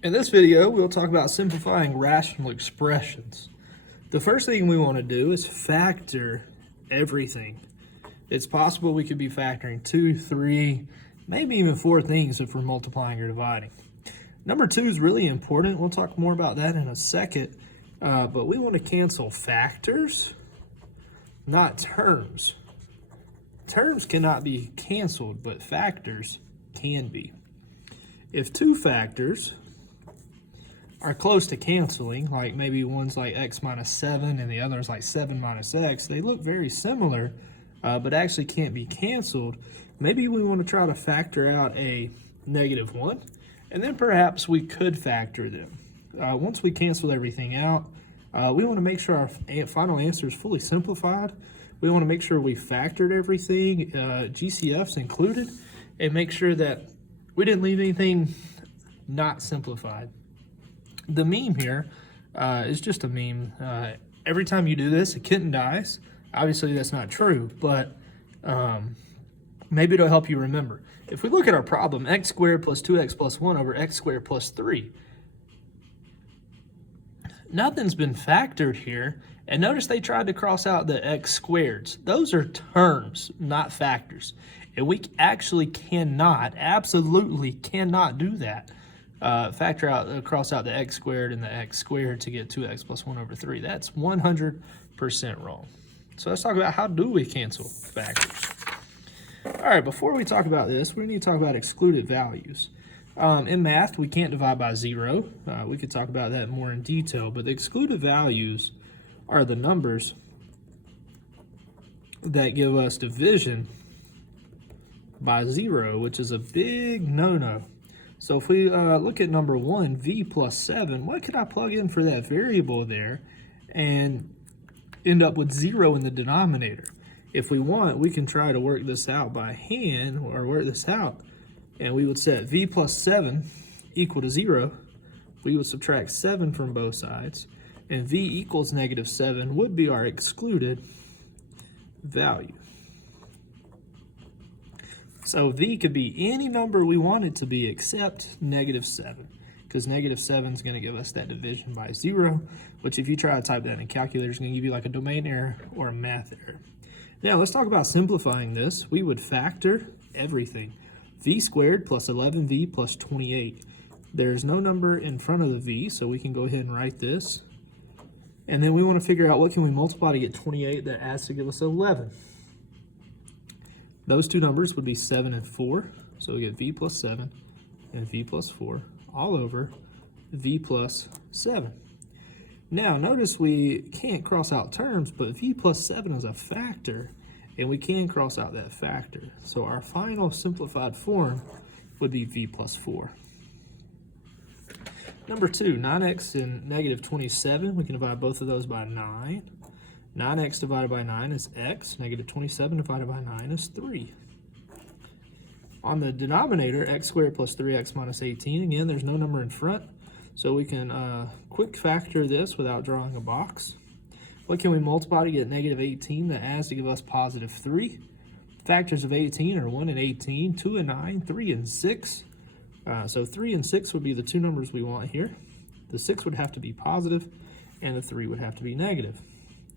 In this video, we'll talk about simplifying rational expressions. The first thing we want to do is factor everything. It's possible we could be factoring 2, 3, maybe even 4 things if we're multiplying or dividing. Number 2 is really important. We'll talk more about that in a second. But we want to cancel factors, not terms. Terms cannot be canceled, but factors can be. If 2 factors are close to canceling, like maybe one's like x minus 7 and the other is like 7 minus x, they look very similar, but actually can't be canceled. Maybe we want to try to factor out a -1, and then perhaps we could factor them. Once we cancel everything out, we want to make sure our final answer is fully simplified. We want to make sure we factored everything, GCFs included, and make sure that we didn't leave anything not simplified. The meme here is just a meme. Every time you do this, a kitten dies. Obviously, that's not true, but maybe it'll help you remember. If we look at our problem, x squared plus 2x plus 1 over x squared plus 3. Nothing's been factored here, and notice they tried to cross out the x squareds. Those are terms, not factors, and we actually cannot, absolutely cannot do that. Cross out the x squared and the x squared to get 2x plus 1 over 3. That's 100% wrong. So let's talk about how do we cancel factors. All right, before we talk about this, we need to talk about excluded values. In math, we can't divide by 0. We could talk about that more in detail, but the excluded values are the numbers that give us division by 0, which is a big no-no. So if we look at number 1, v plus 7, what could I plug in for that variable there and end up with 0 in the denominator? If we want, we can try to work this out by hand or work this out, and we would set v plus 7 equal to 0. We would subtract 7 from both sides, and v equals -7 would be our excluded value. So v could be any number we want it to be except -7, because -7 is going to give us that division by 0, which if you try to type that in a calculator, is going to give you like a domain error or a math error. Now let's talk about simplifying this. We would factor everything. V squared plus 11v plus 28. There's no number in front of the v, so we can go ahead and write this. And then we want to figure out what can we multiply to get 28 that adds to give us 11. Those two numbers would be 7 and 4. So we get v plus 7 and v plus 4 all over v plus 7. Now notice we can't cross out terms, but v plus 7 is a factor, and we can cross out that factor. So our final simplified form would be v plus 4. Number 2, 9x and -27. We can divide both of those by 9. 9x divided by 9 is x. -27 divided by 9 is 3. On the denominator, x squared plus 3x minus 18. Again, there's no number in front, so we can quick factor this without drawing a box. What can we multiply to get -18 that adds to give us +3? Factors of 18 are 1 and 18, 2 and 9, 3 and 6. So 3 and 6 would be the two numbers we want here. The 6 would have to be positive, and the 3 would have to be negative.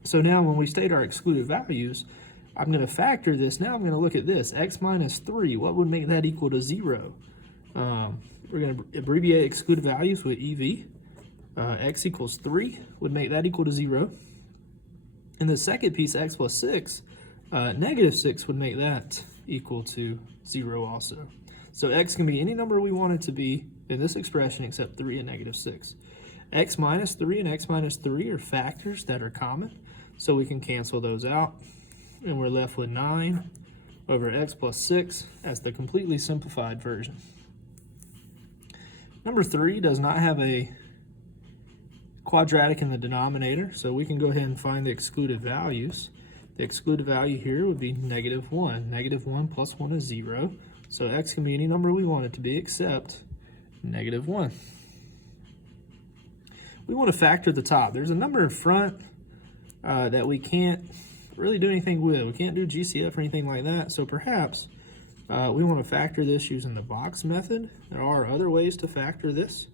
So now when we state our excluded values, I'm going to factor this. Now I'm going to look at this. X minus 3, what would make that equal to 0? We're going to abbreviate excluded values with EV. X equals 3 would make that equal to 0. And the second piece, x plus 6, -6 would make that equal to 0 also. So x can be any number we want it to be in this expression except 3 and -6. X minus 3 and x minus 3 are factors that are common, so we can cancel those out, and we're left with 9 over x plus 6 as the completely simplified version. Number 3 does not have a quadratic in the denominator, so we can go ahead and find the excluded values. The excluded value here would be -1. -1 plus 1 is 0, so x can be any number we want it to be except -1. We want to factor the top. There's a number in front that we can't really do anything with. We can't do GCF or anything like that, so perhaps we want to factor this using the box method. There are other ways to factor this.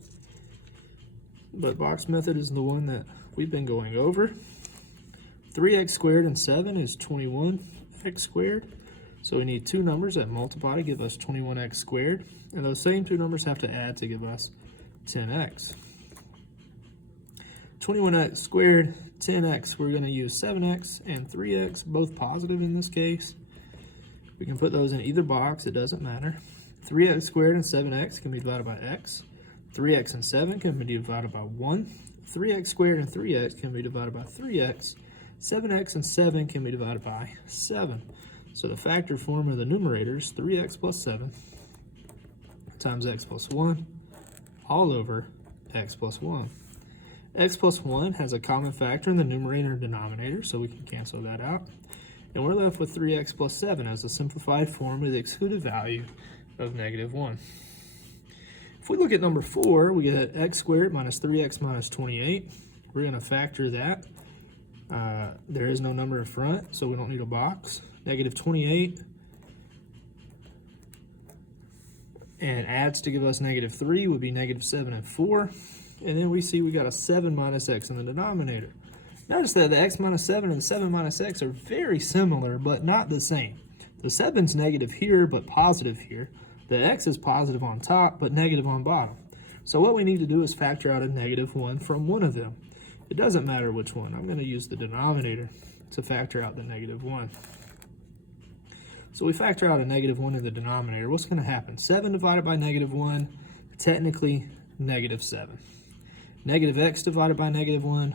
but box method is the one that we've been going over. 3x squared and 7 is 21x squared. So we need two numbers that multiply to give us 21x squared. And those same two numbers have to add to give us 10x. 21x squared, 10x, we're going to use 7x and 3x, both positive in this case. We can put those in either box, it doesn't matter. 3x squared and 7x can be divided by x. 3x and 7 can be divided by 1. 3x squared and 3x can be divided by 3x. 7x and 7 can be divided by 7. So the factor form of the numerator is 3x plus 7 times x plus 1 all over x plus 1. X plus 1 has a common factor in the numerator and denominator, so we can cancel that out. And we're left with 3x plus 7 as a simplified form of the excluded value of -1. If we look at number 4, we get x squared minus 3x minus 28. We're going to factor that. There is no number in front, so we don't need a box. -28 and adds to give us -3 would be -7 and 4. And then we see we got a 7 minus x in the denominator. Notice that the x minus 7 and the 7 minus x are very similar, but not the same. The 7's negative here, but positive here. The x is positive on top, but negative on bottom. So what we need to do is factor out a -1 from one of them. It doesn't matter which one. I'm going to use the denominator to factor out the -1. So we factor out a -1 in the denominator. What's going to happen? 7 divided by -1, technically -7. Negative x divided by -1,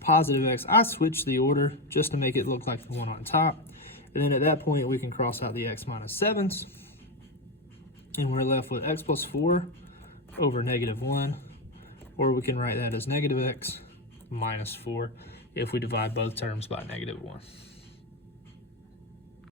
positive x. I switched the order just to make it look like the one on top. And then at that point, we can cross out the x minus 7s. And we're left with x plus 4 over -1. Or we can write that as -x minus 4 if we divide both terms by -1.